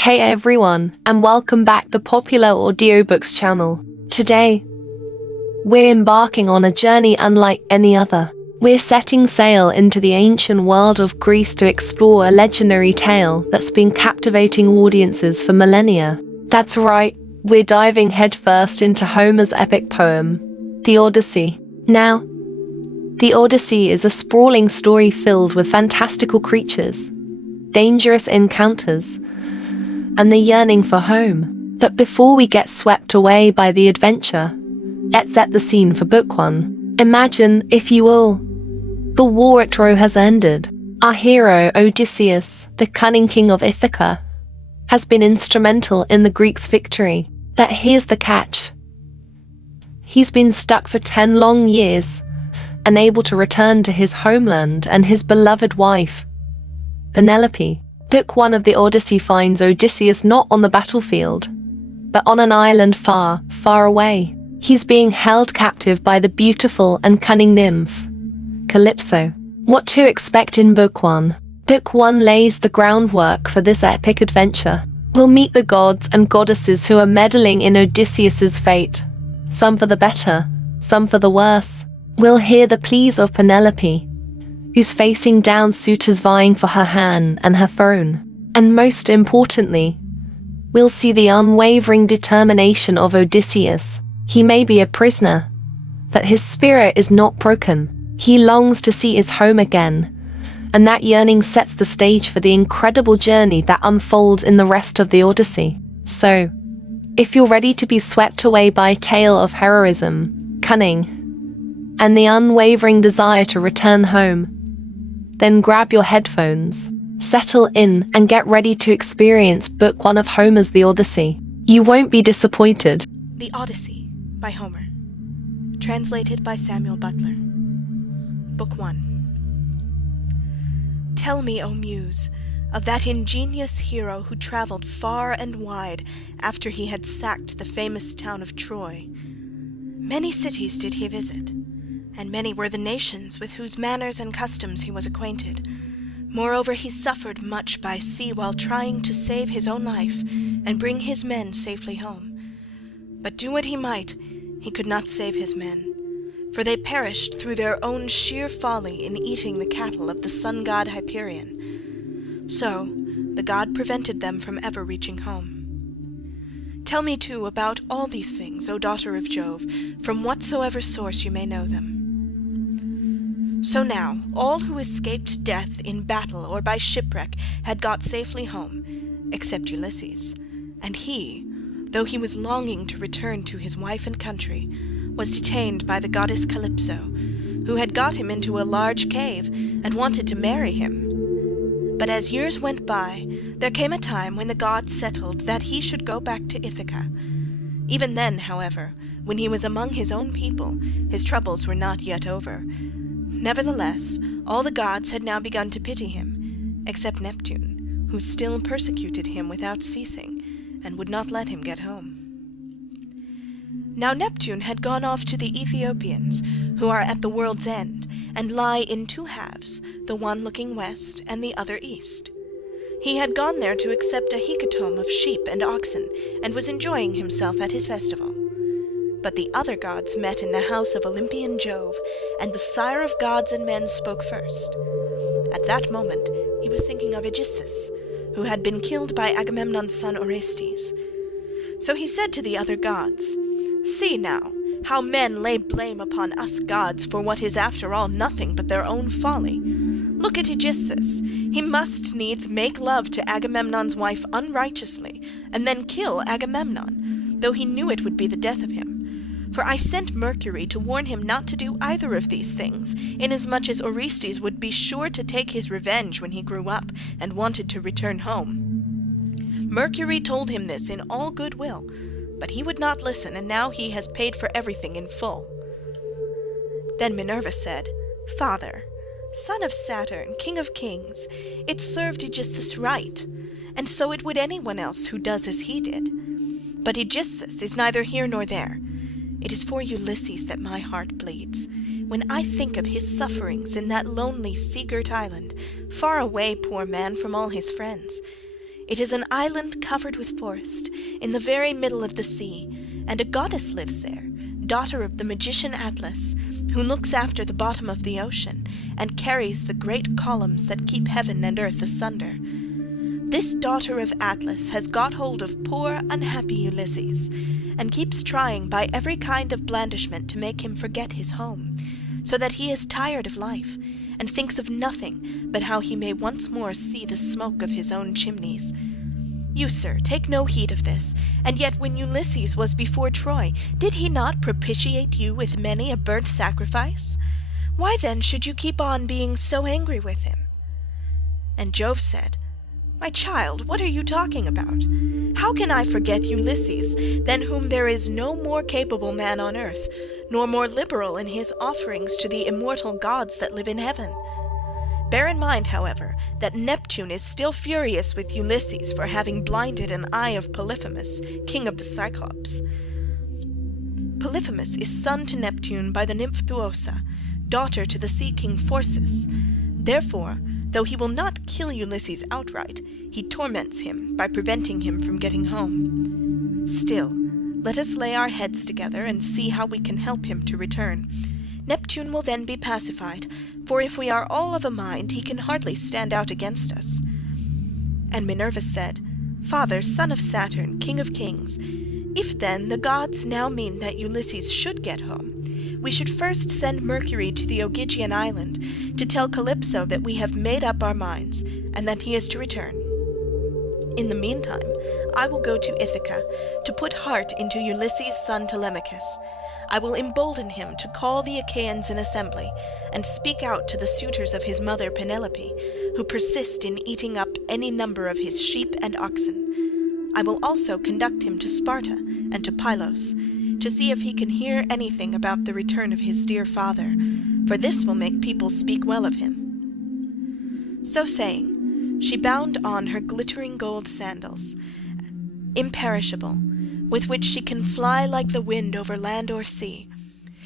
Hey everyone, and welcome back to the popular Audiobooks channel. Today, we're embarking on a journey unlike any other. We're setting sail into the ancient world of Greece to explore a legendary tale that's been captivating audiences for millennia. That's right, we're diving headfirst into Homer's epic poem, the Odyssey. Now, the Odyssey is a sprawling story filled with fantastical creatures, dangerous encounters, and the yearning for home. But before we get swept away by the adventure, let's set the scene for Book 1. Imagine, if you will, the war at Troy has ended. Our hero, Odysseus, the cunning king of Ithaca, has been instrumental in the Greeks' victory. But here's the catch. He's been stuck for 10 long years, unable to return to his homeland and his beloved wife, Penelope. Book 1 of the Odyssey finds Odysseus not on the battlefield, but on an island far, far away. He's being held captive by the beautiful and cunning Nymph, Calypso. What to expect in Book 1? Book 1 lays the groundwork for this epic adventure. We'll meet the gods and goddesses who are meddling in Odysseus's fate, some for the better, some for the worse. We'll hear the pleas of Penelope, who's facing down suitors vying for her hand and her throne. And most importantly, we'll see the unwavering determination of Odysseus. He may be a prisoner, but his spirit is not broken. He longs to see his home again, and that yearning sets the stage for the incredible journey that unfolds in the rest of the Odyssey. So, if you're ready to be swept away by a tale of heroism, cunning, and the unwavering desire to return home, then grab your headphones, settle in, and get ready to experience Book 1 of Homer's The Odyssey. You won't be disappointed. The Odyssey by Homer. Translated by Samuel Butler. Book 1. Tell me, O Muse, of that ingenious hero who traveled far and wide after he had sacked the famous town of Troy. Many cities did he visit, and many were the nations with whose manners and customs he was acquainted. Moreover, he suffered much by sea while trying to save his own life and bring his men safely home. But do what he might, he could not save his men, for they perished through their own sheer folly in eating the cattle of the sun-god Hyperion. So the god prevented them from ever reaching home. Tell me, too, about all these things, O daughter of Jove, from whatsoever source you may know them. So now, all who escaped death in battle or by shipwreck had got safely home, except Ulysses, and he, though he was longing to return to his wife and country, was detained by the goddess Calypso, who had got him into a large cave and wanted to marry him. But as years went by, there came a time when the gods settled that he should go back to Ithaca. Even then, however, when he was among his own people, his troubles were not yet over. Nevertheless, all the gods had now begun to pity him, except Neptune, who still persecuted him without ceasing, and would not let him get home. Now Neptune had gone off to the Ethiopians, who are at the world's end, and lie in two halves, the one looking west and the other east. He had gone there to accept a hecatomb of sheep and oxen, and was enjoying himself at his festival. But the other gods met in the house of Olympian Jove, and the sire of gods and men spoke first. At that moment he was thinking of Odysseus, who had been killed by Agamemnon's son Orestes. So he said to the other gods, "See now, how men lay blame upon us gods for what is after all nothing but their own folly. Look at Odysseus. He must needs make love to Agamemnon's wife unrighteously, and then kill Agamemnon, though he knew it would be the death of him. For I sent Mercury to warn him not to do either of these things, inasmuch as Orestes would be sure to take his revenge when he grew up and wanted to return home. Mercury told him this in all good will, but he would not listen, and now he has paid for everything in full." Then Minerva said, "Father, son of Saturn, king of kings, it served Aegisthus right, and so it would anyone else who does as he did. But Aegisthus is neither here nor there. It is for Ulysses that my heart bleeds. When I think of his sufferings in that lonely sea-girt island, far away, poor man, from all his friends, It is an island covered with forest, in the very middle of the sea, and a goddess lives there, daughter of the magician Atlas, who looks after the bottom of the ocean, and carries the great columns that keep heaven and earth asunder. This daughter of Atlas has got hold of poor, unhappy Ulysses, and keeps trying by every kind of blandishment to make him forget his home, so that he is tired of life, and thinks of nothing but how he may once more see the smoke of his own chimneys. You, sir, take no heed of this, and yet when Ulysses was before Troy, did he not propitiate you with many a burnt sacrifice? Why then should you keep on being so angry with him? And Jove said, My child, what are you talking about? How can I forget Ulysses, than whom there is no more capable man on earth, nor more liberal in his offerings to the immortal gods that live in heaven? Bear in mind, however, that Neptune is still furious with Ulysses for having blinded an eye of Polyphemus, king of the Cyclops. Polyphemus is son to Neptune by the nymph Thuosa, daughter to the sea king Phorcys. Therefore, though he will not kill Ulysses outright, he torments him by preventing him from getting home. Still, let us lay our heads together and see how we can help him to return. Neptune will then be pacified, for if we are all of a mind, he can hardly stand out against us. And Minerva said, Father, son of Saturn, king of kings, if then the gods now mean that Ulysses should get home, we should first send Mercury to the Ogygian island to tell Calypso that we have made up our minds, and that he is to return. In the meantime, I will go to Ithaca to put heart into Ulysses' son Telemachus. I will embolden him to call the Achaeans in assembly, and speak out to the suitors of his mother Penelope, who persist in eating up any number of his sheep and oxen. I will also conduct him to Sparta and to Pylos, to see if he can hear anything about the return of his dear father, for this will make people speak well of him. So saying, she bound on her glittering gold sandals, imperishable, with which she can fly like the wind over land or sea.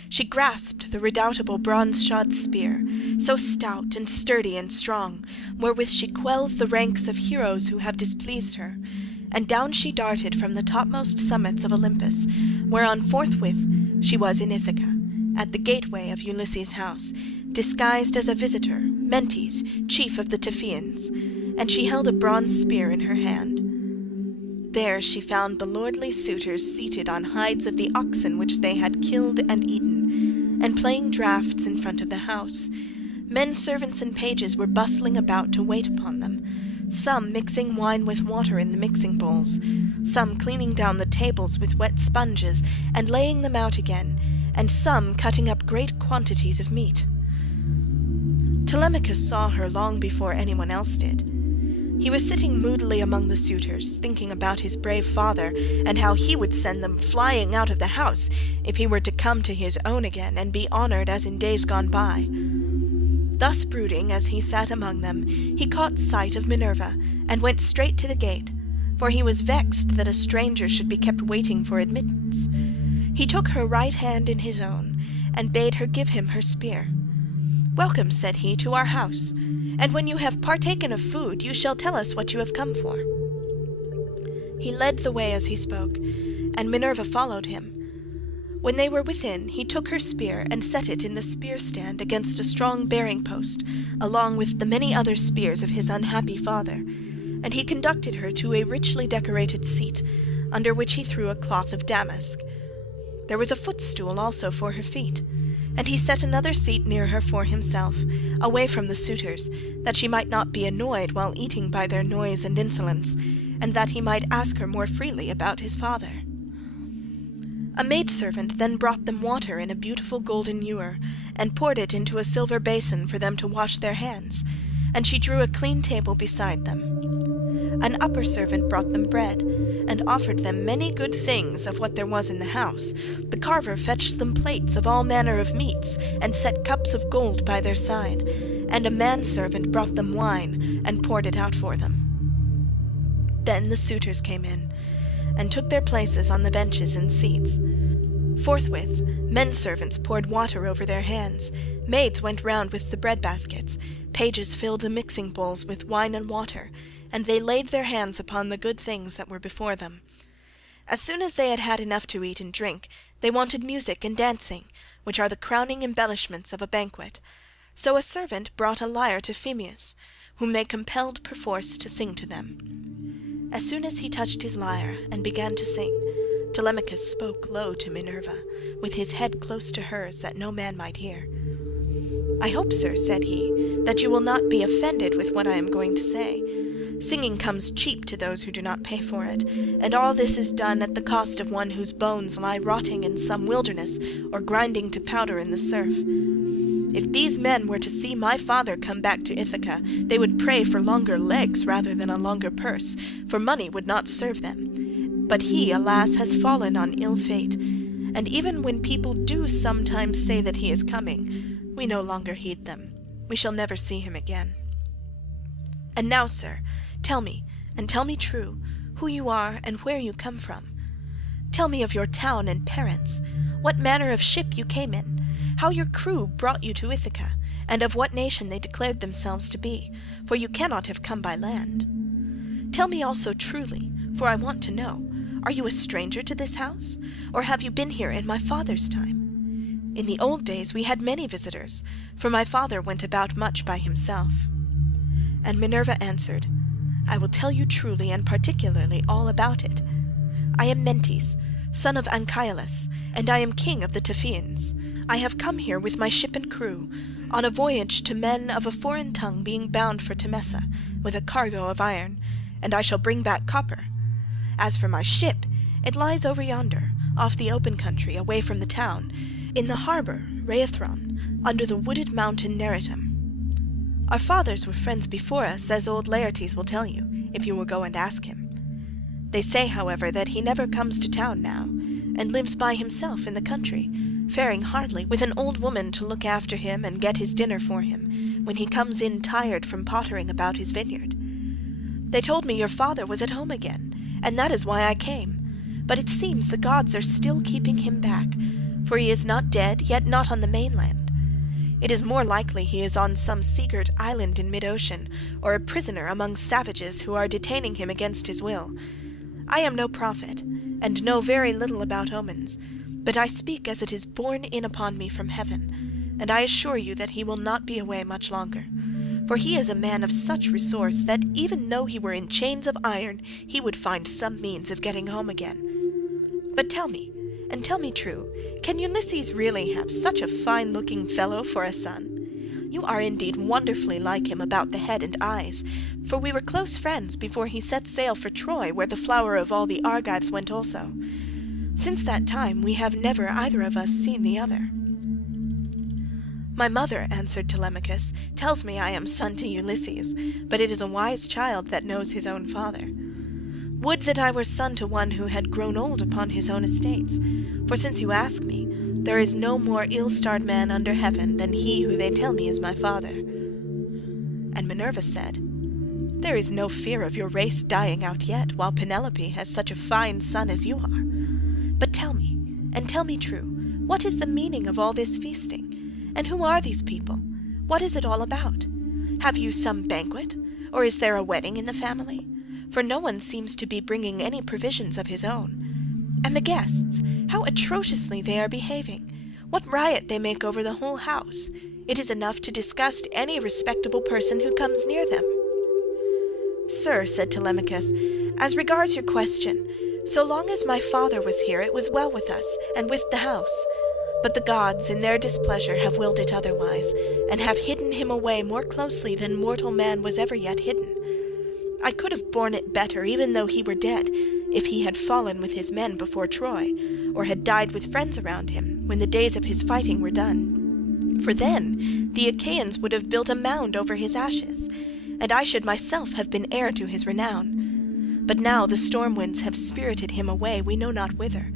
She grasped the redoubtable bronze-shod spear, so stout and sturdy and strong, wherewith she quells the ranks of heroes who have displeased her, and down she darted from the topmost summits of Olympus, whereon forthwith she was in Ithaca, at the gateway of Ulysses' house, disguised as a visitor, Mentes, chief of the Taphians, and she held a bronze spear in her hand. There she found the lordly suitors seated on hides of the oxen which they had killed and eaten, and playing draughts in front of the house. Men servants and pages were bustling about to wait upon them, some mixing wine with water in the mixing bowls, some cleaning down the tables with wet sponges and laying them out again, and some cutting up great quantities of meat. Telemachus saw her long before anyone else did. He was sitting moodily among the suitors, thinking about his brave father, and how he would send them flying out of the house if he were to come to his own again and be honoured as in days gone by. Thus brooding as he sat among them, he caught sight of Minerva, and went straight to the gate, for he was vexed that a stranger should be kept waiting for admittance. He took her right hand in his own, and bade her give him her spear. "Welcome," said he, "to our house, and when you have partaken of food, you shall tell us what you have come for." He led the way as he spoke, and Minerva followed him. When they were within, he took her spear and set it in the spear-stand against a strong bearing-post, along with the many other spears of his unhappy father, and he conducted her to a richly decorated seat, under which he threw a cloth of damask. There was a footstool also for her feet, and he set another seat near her for himself, away from the suitors, that she might not be annoyed while eating by their noise and insolence, and that he might ask her more freely about his father. A maidservant then brought them water in a beautiful golden ewer, and poured it into a silver basin for them to wash their hands, and she drew a clean table beside them. An upper servant brought them bread, and offered them many good things of what there was in the house. The carver fetched them plates of all manner of meats, and set cups of gold by their side, and a manservant brought them wine, and poured it out for them. Then the suitors came in, and took their places on the benches and seats. Forthwith, men-servants poured water over their hands, maids went round with the bread-baskets, pages filled the mixing bowls with wine and water, and they laid their hands upon the good things that were before them. As soon as they had had enough to eat and drink, they wanted music and dancing, which are the crowning embellishments of a banquet. So a servant brought a lyre to Phemius, whom they compelled perforce to sing to them. As soon as he touched his lyre and began to sing, Telemachus spoke low to Minerva, with his head close to hers, that no man might hear. "I hope, sir," said he, "that you will not be offended with what I am going to say. Singing comes cheap to those who do not pay for it, and all this is done at the cost of one whose bones lie rotting in some wilderness or grinding to powder in the surf. If these men were to see my father come back to Ithaca, they would pray for longer legs rather than a longer purse, for money would not serve them. But he, alas, has fallen on ill fate, and even when people do sometimes say that he is coming, we no longer heed them. We shall never see him again. And now, sir, tell me, and tell me true, who you are and where you come from. Tell me of your town and parents, what manner of ship you came in, how your crew brought you to Ithaca, and of what nation they declared themselves to be, for you cannot have come by land. Tell me also truly, for I want to know, are you a stranger to this house, or have you been here in my father's time? In the old days we had many visitors, for my father went about much by himself." And Minerva answered, "I will tell you truly and particularly all about it. I am Mentes, son of Anchialus, and I am king of the Taphians. I have come here with my ship and crew, on a voyage to men of a foreign tongue being bound for Temesa, with a cargo of iron, and I shall bring back copper. As for my ship, it lies over yonder, off the open country, away from the town, in the harbour, Rheithron, under the wooded mountain Neritum. Our fathers were friends before us, as old Laertes will tell you, if you will go and ask him. They say, however, that he never comes to town now, and lives by himself in the country, faring hardly, with an old woman to look after him and get his dinner for him, when he comes in tired from pottering about his vineyard. They told me your father was at home again, and that is why I came, but it seems the gods are still keeping him back, for he is not dead, yet not on the mainland. It is more likely he is on some sea-girt island in mid-ocean, or a prisoner among savages who are detaining him against his will. I am no prophet, and know very little about omens, but I speak as it is borne in upon me from heaven, and I assure you that he will not be away much longer. For he is a man of such resource that even though he were in chains of iron, he would find some means of getting home again. But tell me, and tell me true, can Ulysses really have such a fine-looking fellow for a son? You are indeed wonderfully like him about the head and eyes, for we were close friends before he set sail for Troy, where the flower of all the Argives went also. Since that time we have never either of us seen the other." "My mother," answered Telemachus, "tells me I am son to Ulysses, but it is a wise child that knows his own father. Would that I were son to one who had grown old upon his own estates, for since you ask me, there is no more ill-starred man under heaven than he who they tell me is my father." And Minerva said, "There is no fear of your race dying out yet, while Penelope has such a fine son as you are. But tell me, and tell me true, what is the meaning of all this feasting? And who are these people? What is it all about? Have you some banquet, or is there a wedding in the family? For no one seems to be bringing any provisions of his own. And the guests, how atrociously they are behaving! What riot they make over the whole house! It is enough to disgust any respectable person who comes near them." "Sir," said Telemachus, "as regards your question, so long as my father was here it was well with us, and with the house. But the gods, in their displeasure, have willed it otherwise, and have hidden him away more closely than mortal man was ever yet hidden. I could have borne it better, even though he were dead, if he had fallen with his men before Troy, or had died with friends around him, when the days of his fighting were done. For then the Achaeans would have built a mound over his ashes, and I should myself have been heir to his renown. But now the storm winds have spirited him away we know not whither.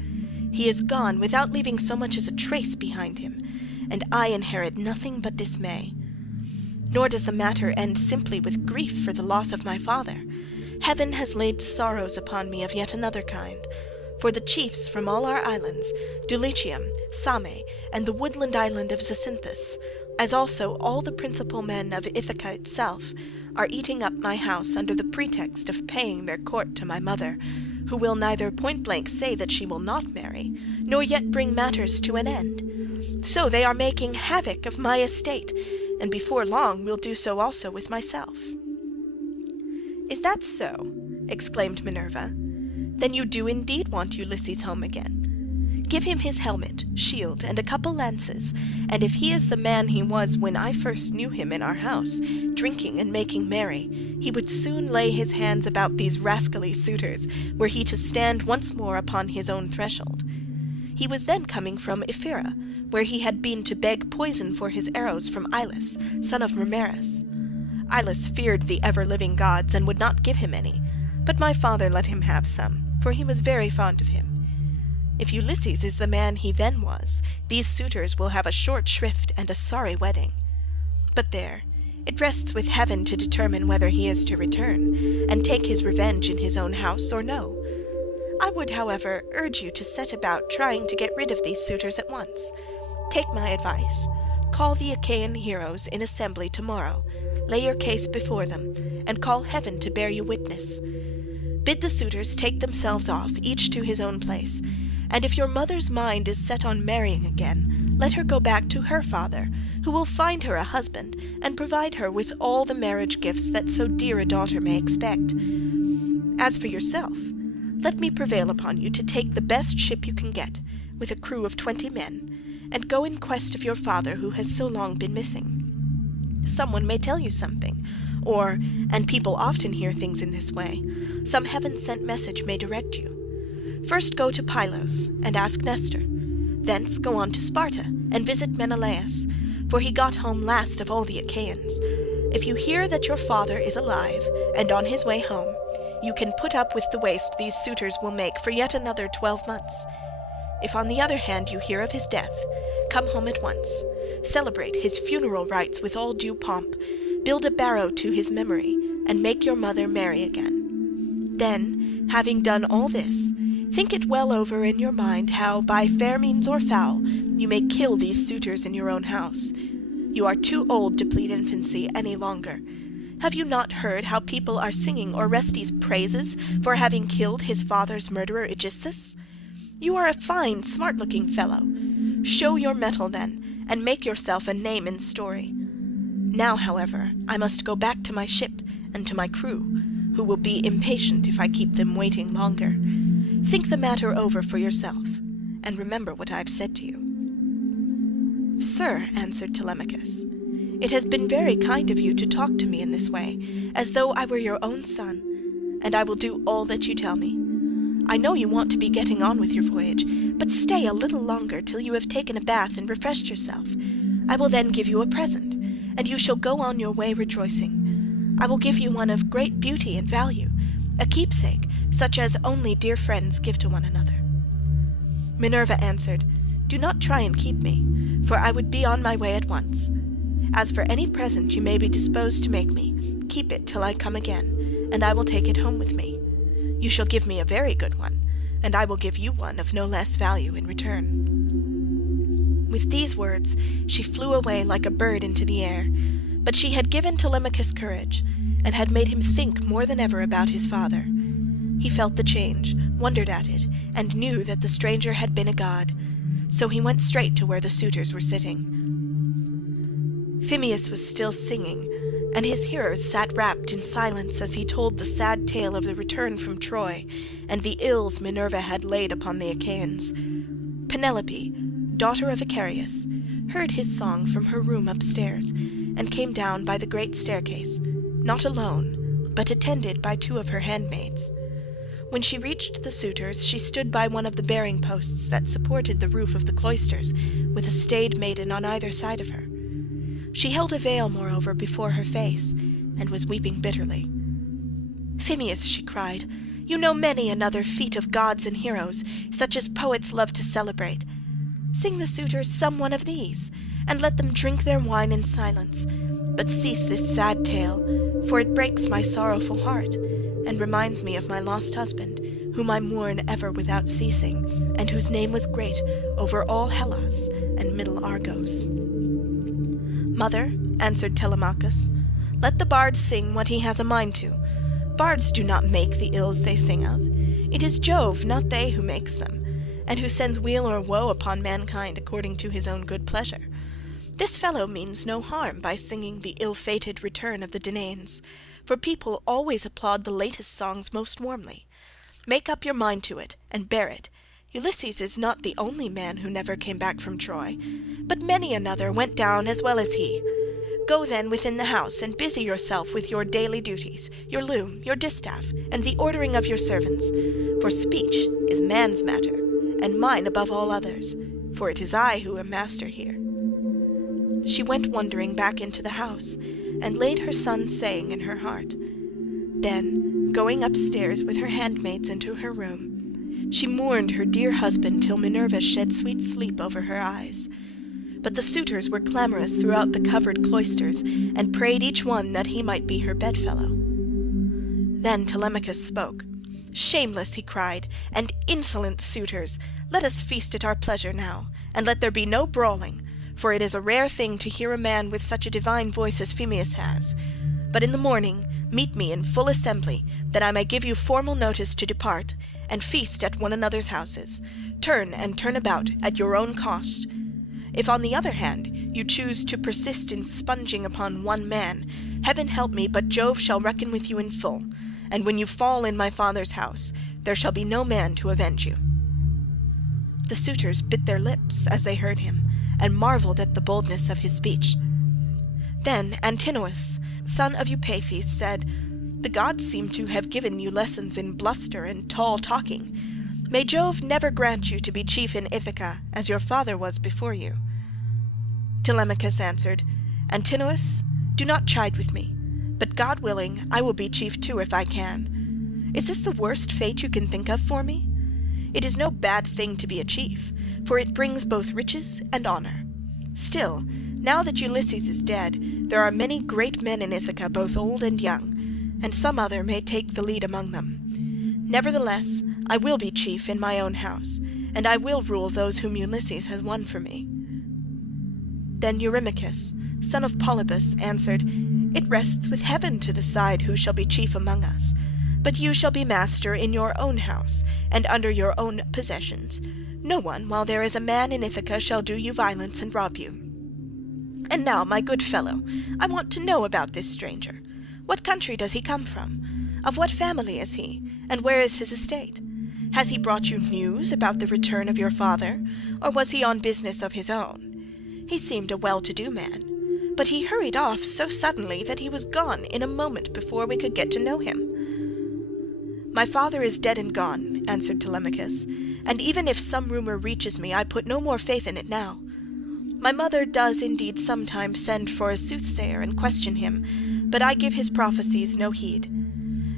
He is gone without leaving so much as a trace behind him, and I inherit nothing but dismay. Nor does the matter end simply with grief for the loss of my father. Heaven has laid sorrows upon me of yet another kind, for the chiefs from all our islands, Dulichium, Same, and the woodland island of Zacynthus, as also all the principal men of Ithaca itself, are eating up my house under the pretext of paying their court to my mother, who will neither point-blank say that she will not marry, nor yet bring matters to an end. So they are making havoc of my estate, and before long will do so also with myself." "Is that so?" exclaimed Minerva. "Then you do indeed want Ulysses home again. Give him his helmet, shield, and a couple lances, and if he is the man he was when I first knew him in our house, drinking and making merry, he would soon lay his hands about these rascally suitors, were he to stand once more upon his own threshold. He was then coming from Ephyra, where he had been to beg poison for his arrows from Ilus, son of Mermerus. Ilus feared the ever-living gods and would not give him any, but my father let him have some, for he was very fond of him. If Ulysses is the man he then was, these suitors will have a short shrift and a sorry wedding. But there, it rests with heaven to determine whether he is to return, and take his revenge in his own house or no. I would, however, urge you to set about trying to get rid of these suitors at once. Take my advice. Call the Achaean heroes in assembly tomorrow, lay your case before them, and call heaven to bear you witness. Bid the suitors take themselves off, each to his own place, and if your mother's mind is set on marrying again, let her go back to her father, who will find her a husband, and provide her with all the marriage gifts that so dear a daughter may expect. As for yourself, let me prevail upon you to take the best ship you can get, with a crew of 20 men, and go in quest of your father who has so long been missing. Someone may tell you something, or, and people often hear things in this way, some heaven-sent message may direct you. First go to Pylos and ask Nestor. Thence go on to Sparta and visit Menelaus, for he got home last of all the Achaeans. If you hear that your father is alive and on his way home, you can put up with the waste these suitors will make for yet another 12 months. If on the other hand you hear of his death, come home at once, celebrate his funeral rites with all due pomp, build a barrow to his memory, and make your mother marry again. Then, having done all this, think it well over in your mind how, by fair means or foul, you may kill these suitors in your own house. You are too old to plead infancy any longer. Have you not heard how people are singing Orestes' praises for having killed his father's murderer Aegisthus? You are a fine, smart-looking fellow. Show your mettle then, and make yourself a name in story. Now, however, I must go back to my ship and to my crew, who will be impatient if I keep them waiting longer. Think the matter over for yourself, and remember what I have said to you." "Sir," answered Telemachus, "it has been very kind of you to talk to me in this way, as though I were your own son, and I will do all that you tell me. I know you want to be getting on with your voyage, but stay a little longer till you have taken a bath and refreshed yourself. I will then give you a present, and you shall go on your way rejoicing. I will give you one of great beauty and value, a keepsake, such as only dear friends give to one another." Minerva answered, "Do not try and keep me, for I would be on my way at once. As for any present you may be disposed to make me, keep it till I come again, and I will take it home with me. You shall give me a very good one, and I will give you one of no less value in return." With these words she flew away like a bird into the air, but she had given Telemachus courage, and had made him think more than ever about his father. He felt the change, wondered at it, and knew that the stranger had been a god, so he went straight to where the suitors were sitting. Phemius was still singing, and his hearers sat wrapped in silence as he told the sad tale of the return from Troy, and the ills Minerva had laid upon the Achaeans. Penelope, daughter of Icarius, heard his song from her room upstairs, and came down by the great staircase, not alone, but attended by 2 of her handmaids. When she reached the suitors, she stood by one of the bearing posts that supported the roof of the cloisters, with a staid maiden on either side of her. She held a veil, moreover, before her face, and was weeping bitterly. "Phemius," she cried, "you know many another feat of gods and heroes, such as poets love to celebrate. Sing the suitors some one of these, and let them drink their wine in silence, but cease this sad tale, for it breaks my sorrowful heart, and reminds me of my lost husband, whom I mourn ever without ceasing, and whose name was great over all Hellas and middle Argos." "Mother," answered Telemachus, Let the bard sing what he has a mind to. Bards do not make the ills they sing of. It is Jove, not they, who makes them, and who sends weal or woe upon mankind according to his own good pleasure. This fellow means no harm by singing the ill-fated return of the Danaans, for people always applaud the latest songs most warmly. Make up your mind to it, and bear it. Ulysses is not the only man who never came back from Troy, but many another went down as well as he. Go then within the house, and busy yourself with your daily duties, your loom, your distaff, and the ordering of your servants. For speech is man's matter, and mine above all others, for it is I who am master here. She went wondering back into the house, and laid her son saying in her heart. Then, going upstairs with her handmaids into her room, she mourned her dear husband till Minerva shed sweet sleep over her eyes. But the suitors were clamorous throughout the covered cloisters, and prayed each one that he might be her bedfellow. Then Telemachus spoke. "Shameless," he cried, "and insolent suitors, let us feast at our pleasure now, and let there be no brawling, for it is a rare thing to hear a man with such a divine voice as Phemius has. But in the morning meet me in full assembly, that I may give you formal notice to depart, and feast at one another's houses. Turn and turn about at your own cost. If on the other hand you choose to persist in sponging upon one man, heaven help me, but Jove shall reckon with you in full, and when you fall in my father's house, there shall be no man to avenge you." The suitors bit their lips as they heard him, and marvelled at the boldness of his speech. Then Antinous, son of Eupeithes, said, "The gods seem to have given you lessons in bluster and tall talking. May Jove never grant you to be chief in Ithaca, as your father was before you." Telemachus answered, "Antinous, do not chide with me, but God willing, I will be chief too if I can. Is this the worst fate you can think of for me? It is no bad thing to be a chief, for it brings both riches and honour. Still, now that Ulysses is dead, there are many great men in Ithaca, both old and young, and some other may take the lead among them. Nevertheless, I will be chief in my own house, and I will rule those whom Ulysses has won for me." Then Eurymachus, son of Polybus, answered, "It rests with heaven to decide who shall be chief among us, but you shall be master in your own house, and under your own possessions. No one, while there is a man in Ithaca, shall do you violence and rob you. And now, my good fellow, I want to know about this stranger. What country does he come from? Of what family is he, and where is his estate? Has he brought you news about the return of your father, or was he on business of his own? He seemed a well-to-do man, but he hurried off so suddenly that he was gone in a moment before we could get to know him." "My father is dead and gone," answered Telemachus, "and even if some rumour reaches me, I put no more faith in it now. My mother does indeed sometimes send for a soothsayer and question him, but I give his prophecies no heed.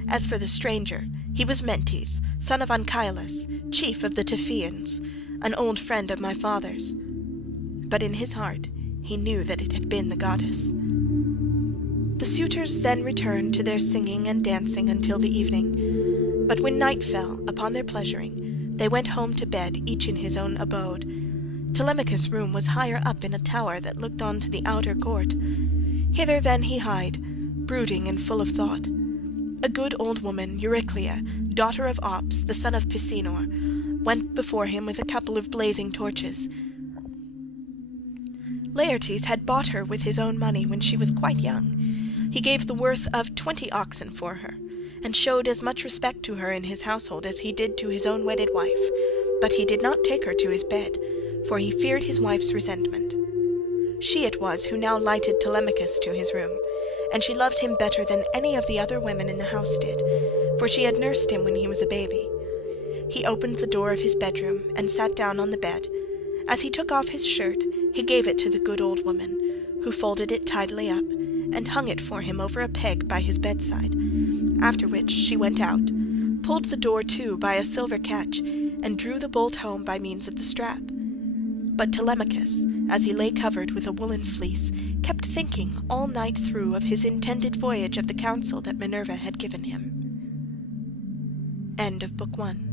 As for the stranger, he was Mentes, son of Anchialus, chief of the Taphians, an old friend of my father's. But in his heart he knew that it had been the goddess." The suitors then returned to their singing and dancing until the evening, but when night fell upon their pleasuring, they went home to bed, each in his own abode. Telemachus' room was higher up in a tower that looked on to the outer court. Hither then he hied, brooding and full of thought. A good old woman, Euryclea, daughter of Ops, the son of Pisenor, went before him with a couple of blazing torches. Laertes had bought her with his own money when she was quite young. He gave the worth of 20 oxen for her, and showed as much respect to her in his household as he did to his own wedded wife, but he did not take her to his bed, for he feared his wife's resentment. She it was who now lighted Telemachus to his room, and she loved him better than any of the other women in the house did, for she had nursed him when he was a baby. He opened the door of his bedroom and sat down on the bed. As he took off his shirt, he gave it to the good old woman, who folded it tidily up, and hung it for him over a peg by his bedside, after which she went out, pulled the door to by a silver catch, and drew the bolt home by means of the strap. But Telemachus, as he lay covered with a woolen fleece, kept thinking all night through of his intended voyage of the counsel that Minerva had given him. End of Book 1.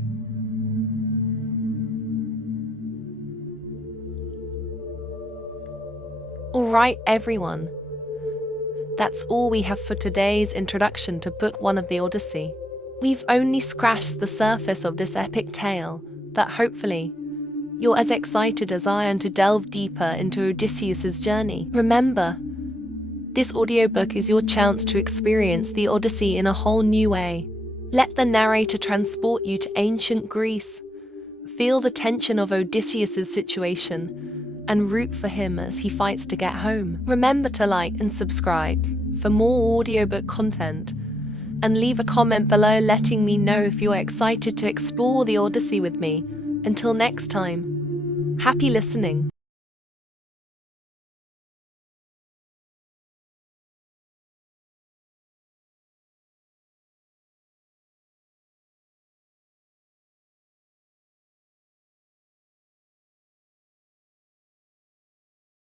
Alright everyone, That's all we have for today's introduction to Book 1 of the Odyssey. We've only scratched the surface of this epic tale, but hopefully, you're as excited as I am to delve deeper into Odysseus' journey. Remember, this audiobook is your chance to experience the Odyssey in a whole new way. Let the narrator transport you to ancient Greece. Feel the tension of Odysseus' situation and root for him as he fights to get home. Remember to like and subscribe for more audiobook content, and leave a comment below letting me know if you're excited to explore the Odyssey with me. Until next time, happy listening.